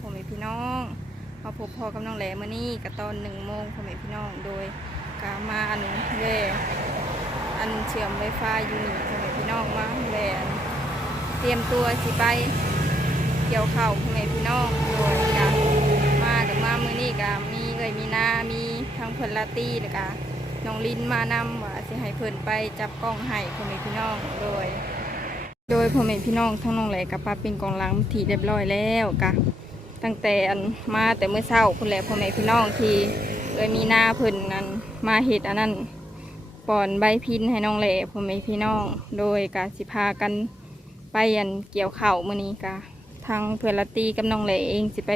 พ่อแม่พี่น้องมาพบพ่อกับน้องแหลมื้อนี้ก็ตอนหนึ่งโมงพ่อแม่พี่น้องโดยกามาอันแวอันเชื่อมไฟฟ้าอยู่นี่พ่อแม่พี่น้องมาแหวเตรียมตัวสิไปเกี่ยวเข้าพ่อแม่พี่น้องโดยกามากับมามื้อนี้ก็มีเอ้ยมีนา มีทั้งเพิ่นลาตี้แล้วก็น้องลินมานำว่าสิให้เพิ่นไปจับกล้องให้พ่อแม่พี่น้องโดย โดยพ่อแม่พี่น้องทั้งน้องแหลกับป้าเป็นกองหลังทีเรียบร้อยแล้วกะ ตั้งแต่อันมาแต่เมื่อเช้าคุณแหละพ่อแม่พี่น้องที่เอยมีหน้าเพิ่นนั้นมาเห็ดอันนั้นป่อนใบพินให้น้องแหลพ่อแม่พี่น้อง โดยกาสิพากันไปอันเกี่ยวเข่ามื้อนี้กะทางเพื่อนละตีกับน้องแหลเองสิไป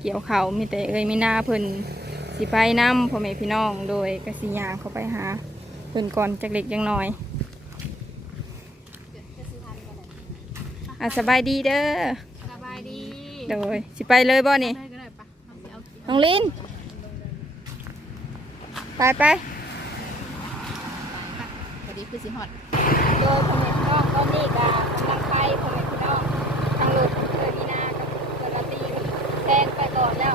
เกี่ยวเข่ามีแต่เอยมีหน้าเพิ่นสิไปนํพ่อแม่พี่น้อง โดยกสิยางเขาไปหาเพิ่นก่อนจักเล็กจังน้อยอะสบายดีเด้อ โดยสิไปเลยบ่นี่ ได้ก็ได้ปะเอาสิเอาสิน้องลินไปไปพอดีคือสิฮอดโดยคอม่พี่น้องตอนนี้ก็กำลังไปพ่อแม่พี่น้องทางรถเคยมีนากับเกระตีแซงไปก่อนแล้ว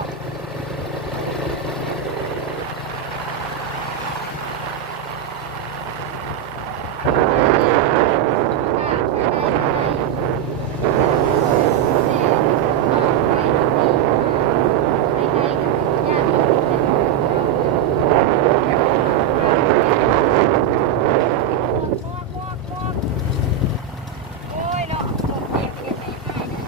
โอ้ยเนาะรถเปียกเป็นยังไงบ้างเนี่ย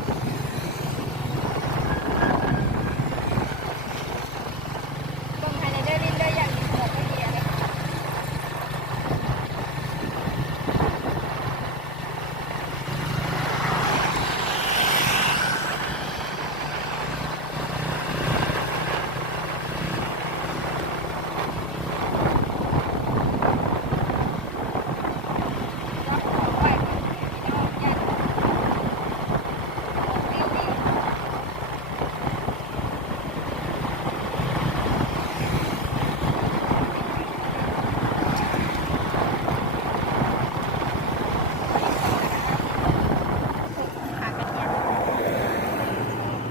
ต้องภายในเดือนนี้ได้อย่างที่บอกเมื่อกี้นะ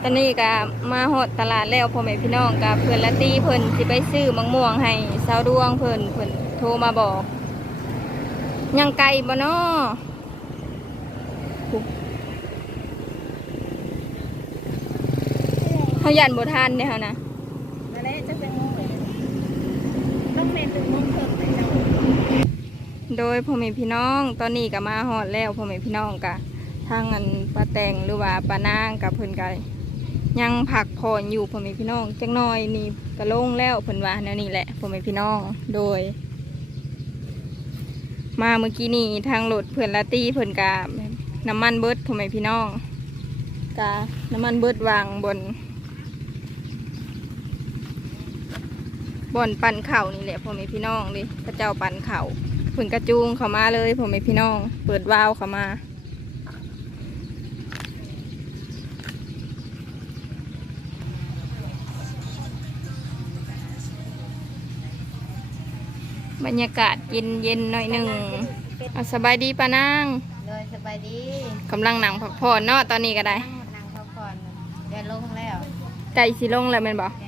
ตอนนี้ก็มาหดตลาดแล้วพ่อแม่พี่น้องกับเพื่อนละตีเพิ่อนสิไปซื้อมะม่วงให้สาวดวงเพิ่อนเพิ่อนโทรมาบอก ยังไกลบ่น้อเขายันบ่ทันเนี่ยเขานะมาแล้วจะเป็นโมงเลยต้องเมนถึงโมงครึ่งไปเจ้าโดยพ่อแม่พี่น้องตอนนี้ก็มาหอดแล้วพ่อแม่พี่น้องกะทางอันปลาแตงหรือว่าปลานางกับเพิ่อนไกะ ยังผักผ่อนอยู่พ่อแม่พี่น้องจักหน้อยนี่ก็ลงแล้วเพิ่นว่าแนวนี้แหละพ่อแม่พี่น้องโดย มาเมื่อกี้นี่ทางรถเพื่อนลาตี้เพิ่อนกะน้ำมันเบิดพ่อแม่พี่น้องกะน้ำมันเบิดวางบนบนปั่นเข่านี่แหละพ่อแม่พี่น้องเลยพระเจ้าปั่นเข่าเพิ่นกระจูงเข้ามาเลยพ่อแม่พี่น้อง เปิดวาล์วเข้ามา บรรยากาศเย็นเย็นๆหน่อยหนึ่งเอาสบายดีปานางโดยสบายดีกำลังหนังพักผ่อนเนาะตอนนี้ก็ได้นั่งนั่งพักผ่อนเดี๋ยวลงแล้วใจสิลงแล้วแม่นบอกแก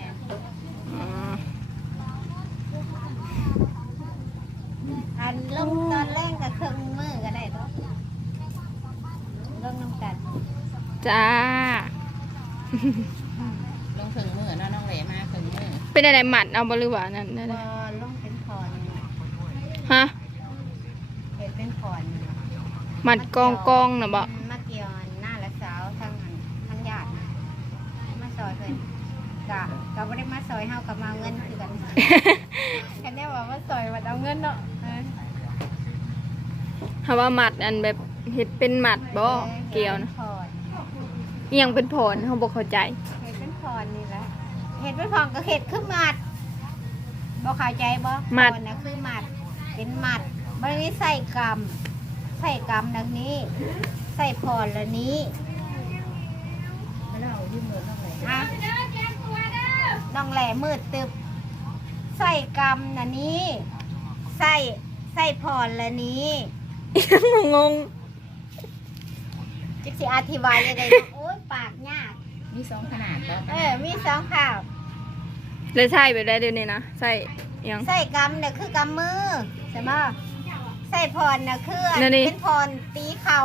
อันลงตอนแรกกับเครื่องมือก็ได้เนาะลงน้ำกันจ้าลงถึงมือเนาะน้องเหลมาถึงมือเป็นอะไรหมัดเอาบหริวานั่นได้ พอลงเป็นคอน ฮะเป็นเป็นคอนหมัดกองกองๆนะบอกมาเกี่ยวหน้าและสาวทั้งอันทั้งญาตินะมาซอยเพิ่นกะกะบ่ได้มาซอยเฮากับมาเอาเงินคือกันกันได้ว่ามาซอยว่าเอาเงินเนาะเออถ้าว่าหมัดอันแบบเห็ดเป็นหมัดบ่เกี่ยวนะคอนเอียงเป็นผลเขาบอกเข้าใจเห็ดเป็นคอนนี่แหละเห็ดเป็นพองก็เห็ดคือหมัดบ่เข้าใจบ่หมัดคอนนะคือหมัด เป็นหมัดบ่ได้ใส่กรรมใส่กรรมดังนี้ ใส่พรละนี้อะน้องแหล่มืดตึบ ใส่กรรมนะนี้ ใส่ใส่พรละนี้งงจิกสิอธิบายยังไงเนาะโอ้ยปากยากมีสองขนาดก็เออมีสองข่าวเลยใช่ไปได้เดี๋ยวนี้นะใส่ ยัง ใส่กำเนี่ยคือกำมือใช่ไหมใส่พรเนี่ยคืออันนั่นนี่ เป็นพรตีเข่า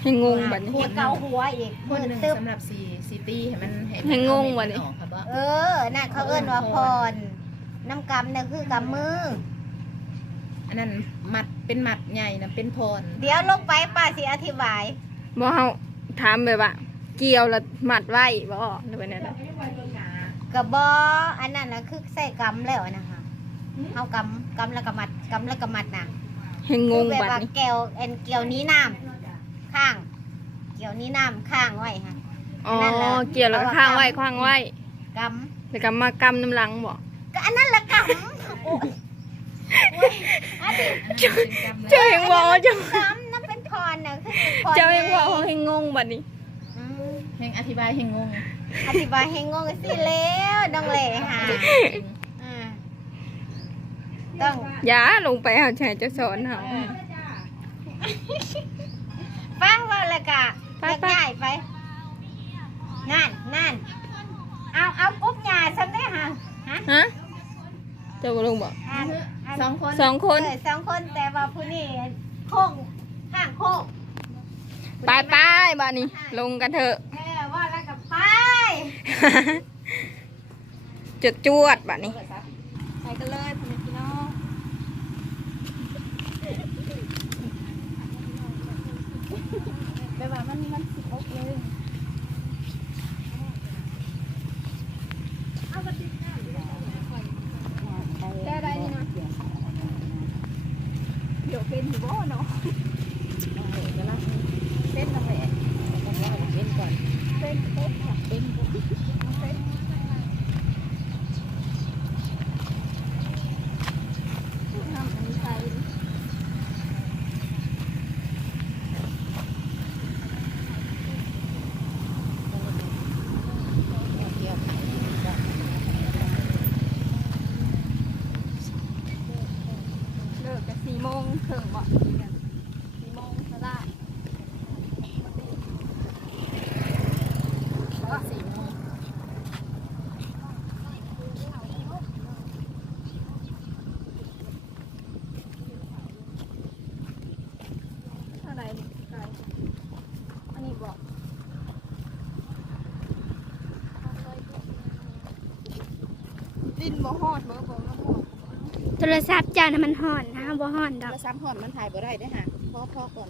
ให้งงบัดนี้หัวเกาหัวอีกคมืนอหนึ่งตึบสำหรับซีซิตี้ให้มันเห็นให้งงว่ะนี่ ออกครับว่าเออน่ะเขาเอิ้นว่าพรน้ำกำเนี่ยคือกำมือ อันนั้นมัดเป็นมัดใหญ่นะเป็นโพนเดี๋ยวลงไปป้าสิอธิบาย บ่เฮาถามแบบว่า เกี่ยวแล้วมัดไว้บ่หรือว่าแนวใด กระบออันนั้นนะคือใส่กำแล้วนะคะเอากำกำแล้วก็มัดกำแล้วก็มัดนะให้งงคือแบบบัดว่านี้แก้วเอ็นเกี่ยวนี้น้ำข้าง เกี่ยวนี้น้ำข้างไว้ค่ะ อ๋อ นั่นแหละ เกี่ยวแล้วก็ข้างไว้ข้างไว้กแล้วก็มากำน้ำหลังบ่ำก็อันนั้นละกำโอ้ยโอ้ยอันนี้เจ้าเองบอกว่าเจ้า กำนั่นเป็นพรนะคือพรเจ้าเองบอกว่าให้งงบัดนี้ อืมเพลงอธิบายให้งง อธิบายให้งงสิแล้วดองเลยค่ะอ่าต้องอย่าลงไปเอาใช้เจ้าสอนเฮาฟังว่าและกะไปอยากไปง่ายไป นั่นนั่นเอาเอาปุ๊บหยาฉันได้ห่ะฮะฮะเจ้าบ่ลงบ่อันอันสองคนสองคนเออสองคนแต่ว่าผู้นี้โค้งข้างโค้ง ไปไปบัดนี้ลงกันเถอะ เออว่าแล้วกับไป จุดจวดบัดนี้ไปกันเลยพ่อแม่พี่น้องไปว่ามันมันสิบกเลยได้ได้นี่นะเดี๋ยวเป็นอยู่บ่เนาะ เส้นนั่นแหละเส้นก่อน เป็นเป๊ะค่ะ เส้น เป็นทำอันนี้ใส่ เกี่ยว เลิกกันสี่โมงถึงบ่สี่โมงก็ได้ ก็สี่โมง อะไรนี่ไก่อันนี้บอก ดินบ่ฮอดบ่บ่น้ำหอดโทรศัพท์เจ้านะมันห่อนนะบ่ห่อนดอก แล้วซ้ำหอดมันถ่ายบ่ได้ได้อค่ะพ่อพ่อก่อน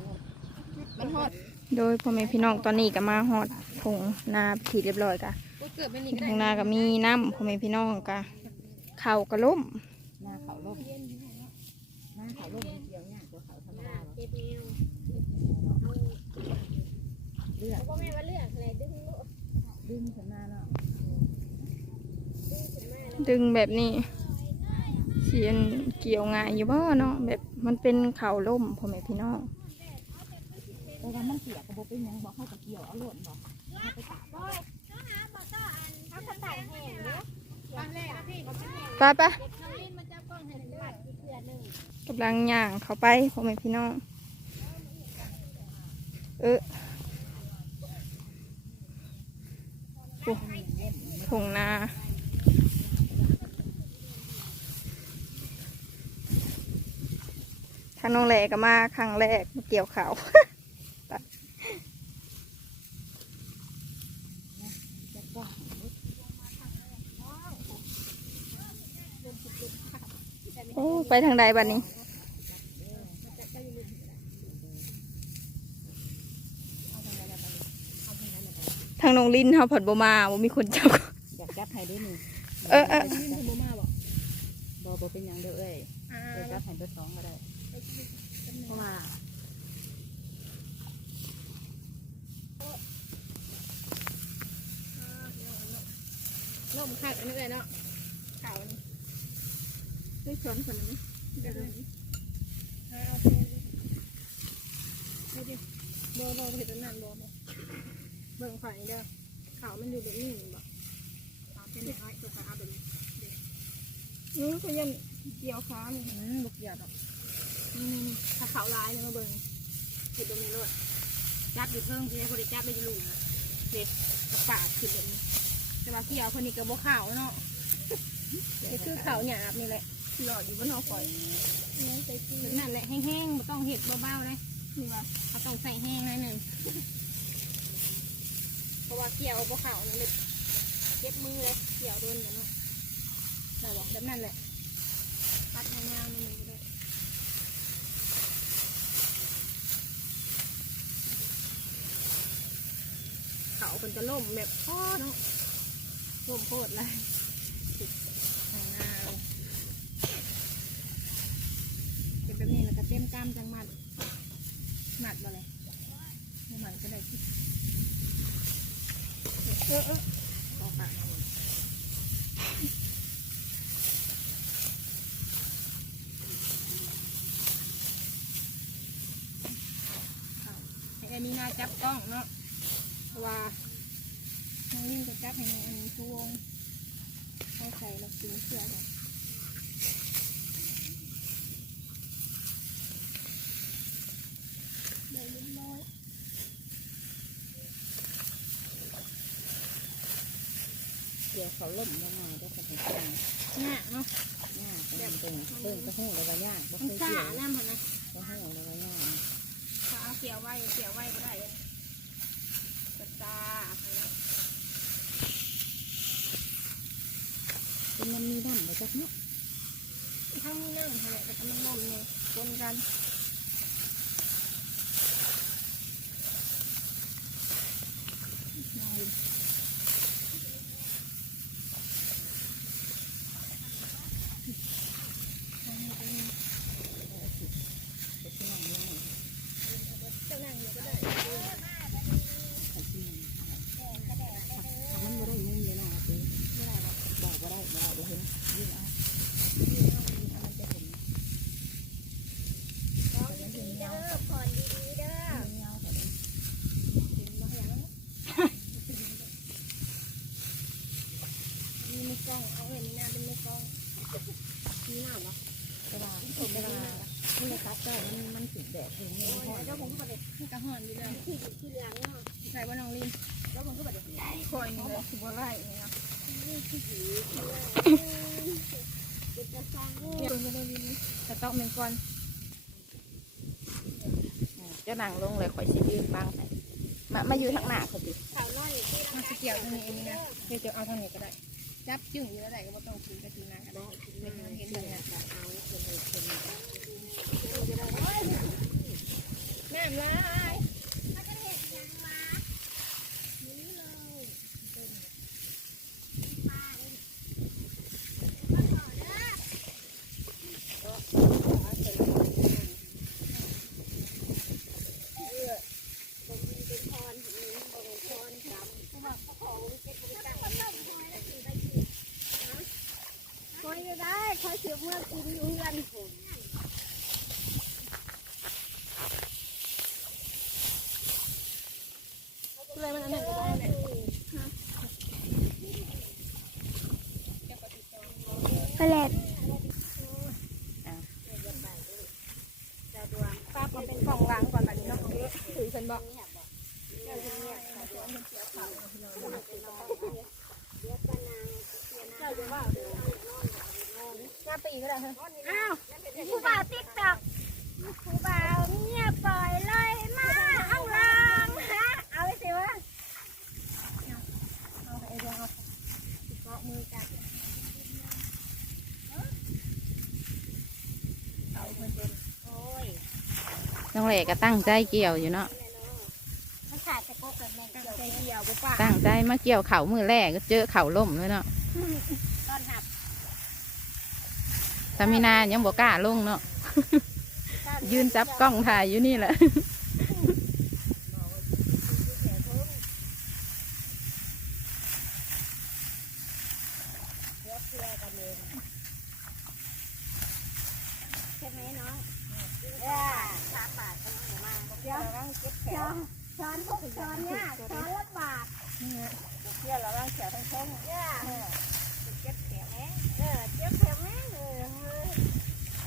มันหอดโดยพ่อแม่พี่น้องตอนนี้ก็มาฮอดทงนาผีเรียบร้อยกะเกิดไม่นี่ทงนาก็มีน้ำพ่อแม่พี่น้องกะเข่าวกระล่มหน้าเขาล่มหน้าเขาล่มเกี่ยวเนี่ยตัวเขาธรรมดาเลือดพ่อแม่ว่าเลือกอะไรดึงลูกดึงขึ้นมาเนาะ ดึงแบบนี้เสียนเกี่ยวง่ายอยู่บ่เนาะแบบมันเป็นเข่าล่มพ่อแม่พี่น้องแต่ว่ามันเกี่ยวกับโบเป็นยังบอกเข้ากับเกี่ยวเอาหล่นบอกไปไปกำลังย่างเขาไปพ่อแม่พี่น้อง เออโอ้ทงนาางน้องแหลก็มาครั้งแรกมาเกี่ยวเขาวโอ้ไปทางใดบัดนี้ทางน้องลินเขาผัดบมาบ่มีคนจับอยากจับให้ได้นี่เออเออบอบเป็นหยังเด้อเอ้ยเดี๋ยวจับให้เบอร์สองก็ได้ เพราะว่านมขาดอันนี้เลยเนาะขาวนี่ไม่ชนคนนี้เดี๋ยวนี้เอาไปดูดิโบโบเห็นนั่นโบโบเบิ่งข่อยเด้อขาวมันอยู่แบบนี้บ่ขาวเป็นแบบนี้ตัวขาวแบบนี้นี่ก็ยันเกี่ยวขาเนี่อืมบุกเกี่ยวดอก นี่นี่นี่ถ้าเขาร้ายเนี่ยมาเบิ่งเห็ดตรงนี้เลยจับอยู่เพิ่งที่ได้คนได้จับได้อยูหลุมนะเด็ดกระปากขึ้นแบบนี้แต่ว่าเกี่ยวคนนี้กับโบขาวเนาะก็คือขาวหยาบนี่แหละหลอดอยู่บนนอคอยแบบนั่นแหละแห้งๆไม่ต้องเห็ดเบาๆเลยนี่ว่าเขาต้องใส่แห้งหน่อยหนึ่งเพราะว่าเกี่ยวโบขาวนั่นเลยเจ็บมือเลยเกี่ยวโดนอย่างเนาะนั่นแหละแบบนั่นแหละปัดยาวๆนี่ก็ได้ เขาคนจะล่มแบบโคตรเนาะล่มโคตรเลยทางหน้าเป็นแบบนี้แล้วก็เต็มกล้ามจังมัดหมัดมาเลยไม่หมัดก็ได้ที่เออเออออกปากอันนี้น่าจับกล้องเนาะ ว่าน้องลิ่งจะจับให้ในอันนี้ช่วงเอาใส่แล้วกินเสื้อก่อนเดี๋ยวเรียบร้อยเดี๋ยวเขาล่มมาหน่อยได้กันให้ฟังเนี่ยเนาะยากแบบเพิ่งเพิ่งก็หูเลยว่ายากบ่มันเคยซ่าเกี่ยวน้ำมันนะก็หูเลยว่ายากถ้าเอาเกี่ยวไว้เกี่ยวไว้ไม่ได้ เลยกระตาเป็นมันมีน้ำมาจากเนาะถ้ามีน้ำอะไรแต่ก็มันนมเนี่ยปนกัน ไปที่นั่งนี่ จะนั่งอยู่ก็ได้ ขันที่นั่งทำมันบ่ได้มุมเลยนะคือไม่ได้หรอกบอกบ่ได้บ่ได้บ่เห็นยืนเอายืนเอายืนเอามันจะเห็น ร้องดีๆเด้อผ่อนดีๆเด้อ เงาแบบนี้ มีมือกล้องเอาเห็นนี่นาเป็นมือกล้องมีหน้าเหรอ เวลาเวลาที่เราตัดเจ้ามันมันถึงแดดถึงนี่มัน เจ้าผม ก็แบบมันกระหอนอยู่เลยที่อยู่ที่หลังเนาะใส่ว่าน้องลินแล้วผมก็แบบคอยนี่เลยบัวไล่นี่นะเด็กจะฟังเดี๋ยวจะได้ลินแต่ต้องเป็นก่อนจะนั่งลงเลยข่อยสิยืนฟังให้มามาอยู่ทางหน้าเขาดิมาสเกี่ยวตรงนี้เองนะเดี๋ยวจะเอาทางนี้ก็ได้ จับจึ้งอยู่แล้วได้ก็ไม่ต้องถือกระตีนาก็ได้ไม่ต้องเห็นเลยนะแม่มลายคอยอยู่ได้คอยเสือเมื่อกินอยู่เพื่อน อะไรมันอันนั้นก็ได้เละแลด ป้าก็เป็นกล่องล้างก่อนแบบนี้เนาะถือฉันบอกหน้าปีก็ได้เฮ้ย อ้าวผู้บ่าวติ๊กตอกผู้บ่าวเนี่ยปล่อยเลยมาเอาลางฮะเอาไปสิวะ เอาไอ้เรื่องเอาเกาะมือกันเอาเพิ่นเป็น โอ้ย น้องเหล่ก็ตั้งใจเกี่ยวอยู่เนาะมันขาดแต่โกกับแมงตั้งเกี่ยวใจเกี่ยวบ่ป้าตั้งใจมาเกี่ยวเข่ามือแรกก็เจอเข่าล่มเลยเนาะตอนหับสามีนายังบอกกล้าลงเนาะยืนจับกล้องถ่ายอยู่นี่แหละ ใช่ไหมน้องเออสามบาทก็น้องมาเดี๋ยว ระวังเก็บแข ช้อนพวกช้อนเนี่ยช้อนละบาทเกี่ยวระวังแขนทั้งช่องเนี่ยเก็บแขนแม่เออเจ็บเข็มแม่งเออ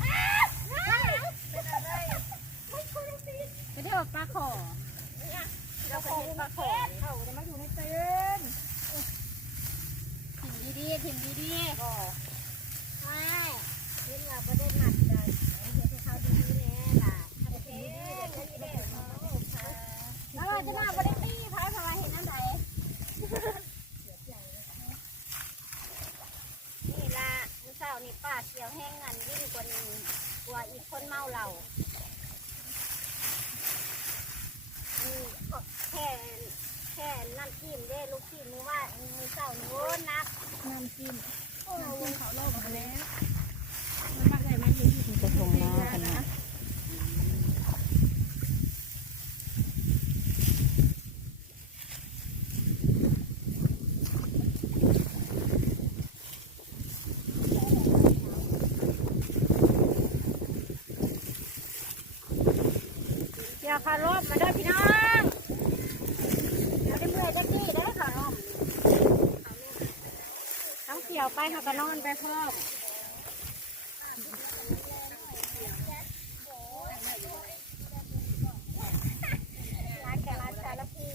อ้าวอ้าวขอเราไปเห็นปลาแคทเขาจะมาอยู่ในเต็นถิ่มดีๆถิ่มดีบ่ไม่เห็นว่าประเด็นหนักเลยเห็นเขาดีๆแน่ล่ะทำดีๆเดี๋ยวจะดีแน่ วเราจะมาประเด็นตีพายพายเห็นอันใดนี่ล่ะมื้อเช้านี่ป้าเขียวแห้งงันยิ่งกว่านี้กว่าอีกคนเมาเหล้านี่แค่แค่น้ำจิ้มเด้ลูกจิ้มมือว่ามือเช้านี่โอ้นักน้ำจิ้มน้ำจิ้มเขาโลกมาแล้วมันมากเลยมันอยู่ที่จะทงมาขนาด เกี่ยวคารมมาเด้อพี่น้องเราได้เมื่อยจักนี่ได้อคารมต้ องเกี่ยวไปเขาก็นอนไปพร้อมร้านแกร้านสารพี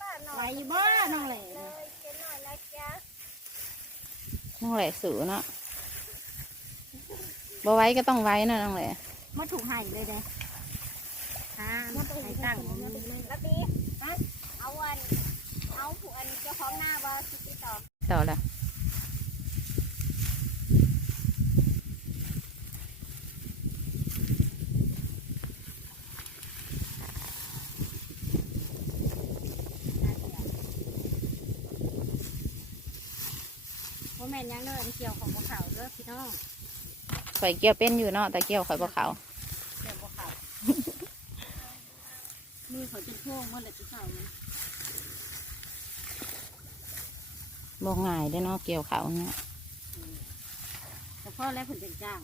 ป้าหน่ไหวอยอยู่บ้าน้องแหล่เลยเจ๊หน่อยนะจ๊ะน้องแหละสูเนาะ บ่ไว้ก็ต้องไว้เนาะน้องแหละมาถูกไห่เลยเด้อ่าไห่ตั้งแล้วปีฮะเอาวันเอาผู้อันเจ้าของหน้าว่าสิติดต่อต่อละโมแม่นยังเด้อเกี่ยวของภูเขาเด้อพี่น้อง ข่อยเกี่ยวเป็นอยู่เนาะแต่เกี่ยวข่อยบ่เขาเกี่ยวภูเขามือเขาจะโค้งหมดเลยที่เขามันบ่ง่ายเด้อเนาะเกี่ยวเขาเนาะแต่พ่อแล้วผลจะจ้าง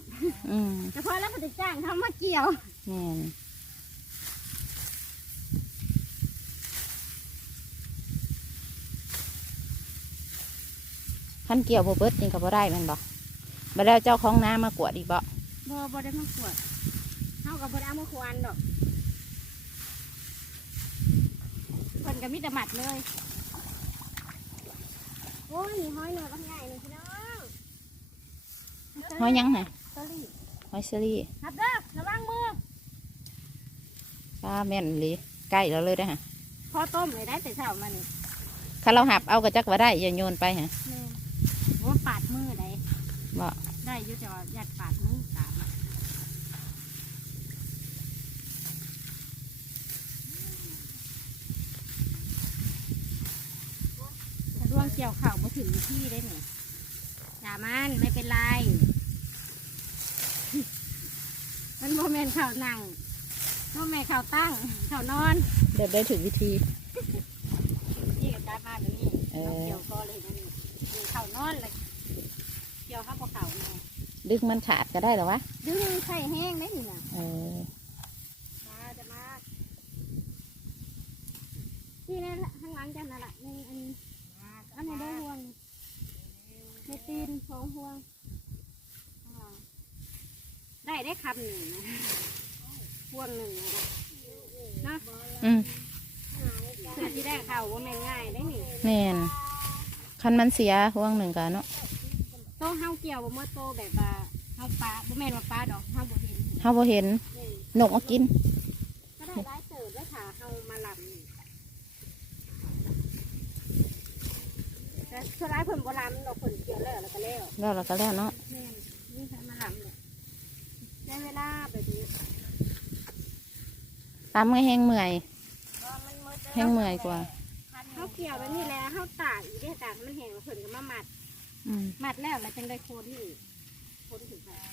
อืมแต่พ่อแล้วผลจะจ้างทำมาเกี่ยวแม่นขั้นเกี่ยวบ่เบิดนี่ก็บ่ได้แม่นบ่ บ่แล้วเจ้าของน้ามากวดอีกบ่บ่บ่ได้มาขวดเท่ากับบ่ได้เอามาควานดอกเพิ่นก็มีแต่หมัดเลย โอ้ยห้อยหน่อยบางใหญ่หนึ่งพี่น้องห้อยหยังน่ะสลีห้อยเซรี่ครับเด้อระวังมือป้าแม่นอีหลีใกล้แล้วเลยเด้อฮะพอต้มเลยได้แต่เช้ามานี่ถ้าเราหับเอาก็จักว่าได้อย่าโยนไปฮะแม่ว่าปาดมือได้ บ่ได้อยุ่แต่ว่าอยากปาดมือตามอะถ้าร่วงเกี่ยวเข่ามาถึงที่ได้เนี่ยอย่ามันไม่เป็นไร มันโมเมนข่าวนั่งโมเมนข่าวตั้งข่าวนอน เดี๋ยวได้ถึงวิธีที่กับจ้ามาแบบนี้เออเอาเกี่ยวก็เลยนั่นนี่มีข่าวนอนเลยเกี่ยวข้าวเข่าเนาะดึกมันขาดก็ได้เหรอวะดึงใส่แห้งได้นี่นะเออมาจะมาที่นั่นละข้างหลังกันนั่นแหละในอันอันนี้ได้ห่วงในตีนสองห่วงอ่าได้ได้คำหนึ่งนะห่วงหนึ่งนะเนาะอืมเพื่อที่ได้เข่าว่าแม่นง่ายได้นี่แม่นคันมันเสียห่วงหนึ่งกันเนาะโตเฮาเกี่ยวบ่เมื่อโตแบบว่าเฮาปลาบ่แม่นว่าปลาดอกเฮาบ่เห็นเฮาบ่เห็นนกมากิน ก็ได้ร้ายเติบได้ขาเฮามาลำนี่แต่ส่วนร้ายเพิ่นบ่ลำดอกเพิ่นเกี่ยวแล้วแล้วก็แล้วแล้วเราก็แล้วเนาะแม่นนี่ค่ะมาลำเนี่ยได้เวลาแบบนี้ตามก็แห้งเมื่อยมันมืดแห้งเมื่อยกว่า เฮาเกี่ยวแบบนี้แหละเฮาตากอีกได้ตากให้มันแห้งแล้วเพิ่นก็มามัด อืม มัดแล้วแล้วจึงได้โคนนี่อีกโคนถึงแล้ว